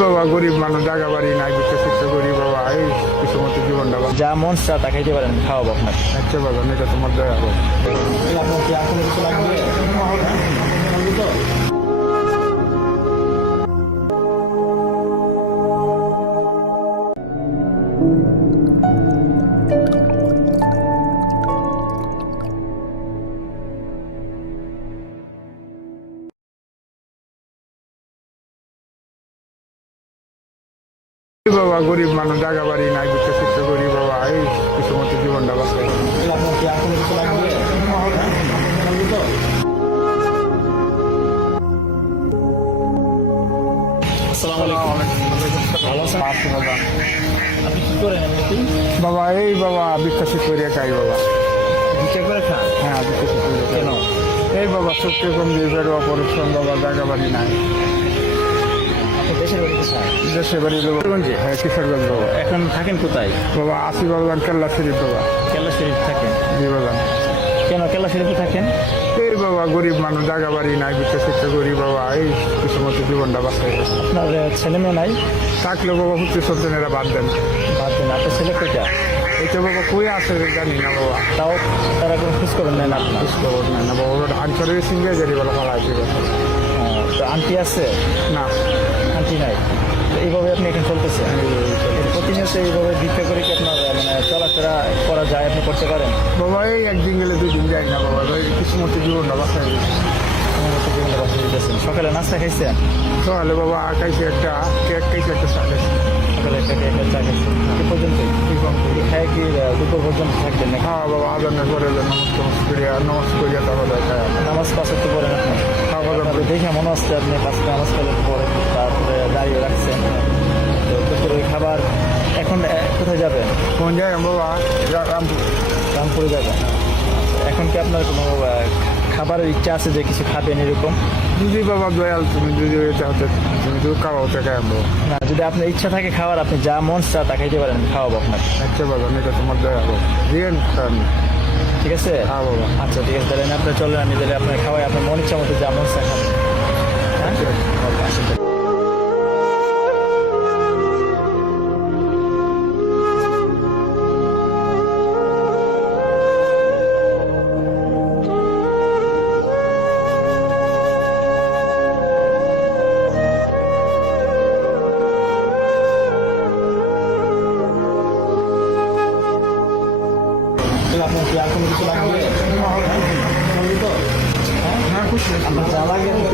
বাবা গরিব মানুষ জায়গা বাড়ি নাই বিশেষ শিক্ষা গরিব বাবা এই কিছু মতো জীবনটা যা মন চা তা খাইতে পারেন খাওয়াবো আপনার আচ্ছা বাবা এটা তোমার দয়া বাবা গরিব মানুষ জায়গা বাড়ি নাই বিশেষ শিক্ষা গরিব বাবা এই কিছু মতো জীবনটা বাঁচা আপনার কি আর কোনো কিছু লাগবে আসসালামু আলাইকুম। ভালো আছেন? আপনি কি করেন এমনিতে বাবা এই বাবা বিকশিত করিয়া খাই বাবা। করে হ্যাঁ বিকশিত কেন? এই বাবা শক্তি কম দিয়ে অপারেশন বাবা জায়গা বাড়ি নাই। দেশের বাড়ি কিশোরগঞ্জে হ্যাঁ কিশোরগঞ্জ বাবা। এখন থাকেন কোথায়? বাবা আসি বাবা কেল্লা শরীফ বাবা। কেল্লা শরীফ থাকেন? জি বাবা। কেন কেল্লা শরীফে থাকেন? এই বাবা গরিব মানুষ জায়গা বাড়ি নাই বিশেষ শিক্ষা গরিব বাবা এই কিছু মতো জীবনটা বাঁচাই আপনার ছেলে মেয়ে নাই? থাকলেও বাবা হচ্ছে সন্তানেরা বাদ দেন। বাদ দেন। আপনার ছেলে কয়টা এটা বাবা কই আছে জানি না বাবা। তাও তারা কোনো খোঁজ খবর নেন আপনার? খবর নাই না বাবা আনসারের সিঙ্গে জারি বলা ফলা আছে। তো আন্টি আছে? না। আন্টি নাই। তো এইভাবে আপনি এখন চলতেছে প্রতিনিয়ত এইভাবে ভিক্ষা করে কি আপনার মানে চলাফেরা করা যায়? আপনি করতে পারেন? বাবা এই একদিন গেলে দুই দিন যাই না বাবা। কিছু মতো জীবনটা বাঁচাই দিতেছেন সকালে নাস্তা খাইছেন? তাহলে বাবা খাইছে একটা কেক খাইছে একটা সাথে সকালে একটা কেক চা খাইছেন। কি পর্যন্ত? খায় কি দুপুর পর্যন্ত থাকবেন না হ্যাঁ বাবা আজানের পরে নমস্কার করিয়া নমস্কার করিয়া খায়। নামাজ পাঁচ একটু পড়েন আপনি? দেখে মনে হচ্ছে আপনি পাঁচটা নামাজ পড়েন পরে তারপরে দাঁড়িয়ে রাখছেন। তো দুপুরে খাবার এখন কোথায় যাবেন কোন যাই বাবা রামপুর। রামপুরে যাবেন এখন কি আপনার কোনো খাবারের ইচ্ছা আছে যে কিছু খাবেন এরকম? যদি বাবা দয়াল তুমি যদি হতে তুমি যদি খাওয়াও তো আনব না যদি আপনার ইচ্ছা থাকে খাওয়ার আপনি যা মন চা তা খাইতে পারেন খাওয়াবো আপনাকে। আচ্ছা বাবা এটা তোমার দয়া দিয়েন ঠিক আছে? হ্যাঁ আচ্ছা ঠিক আছে তাহলে আপনার চলে আমি তাহলে আপনার খাওয়াই আপনার মন ইচ্ছা মতো যা মন হ্যাঁ? আর কোনো কিছু লাগবে? না খুশি আপনার যা লাগে।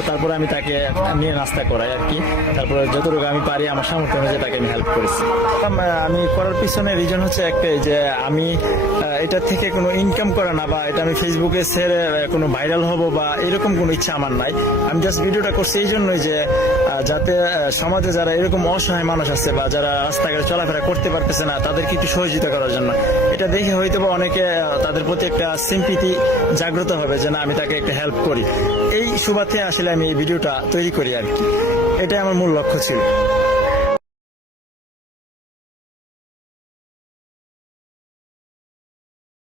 তো তারপরে আমি তাকে নিয়ে নাস্তা করাই আর কি। তারপরে যতটুকু আমি পারি, আমার সামর্থ্য অনুযায়ী তাকে আমি হেল্প করেছি। আম- করার পিছনে রিজন হচ্ছে একটাই যে, আমি এটা থেকে কোনো ইনকাম করা না বা এটা আমি ফেসবুকে ছেড়ে কোনো ভাইরাল হব বা এরকম কোনো ইচ্ছা আমার নাই। আমি জাস্ট ভিডিওটা করছি এই জন্যই যে যাতে সমাজে যারা এরকম অসহায় মানুষ আছে বা যারা রাস্তাঘাটে চলাফেরা করতে পারতেছে না, তাদেরকে একটু সহযোগিতা করার জন্য। এটা দেখে হয়তো বা অনেকে তাদের প্রতি একটা সিম্পিতি জাগ্রত হবে যে না, আমি তাকে একটা হেল্প করি। এই সুবাদে আসলে আমি এই ভিডিওটা তৈরি করি আর কি। এটাই আমার মূল লক্ষ্য ছিল।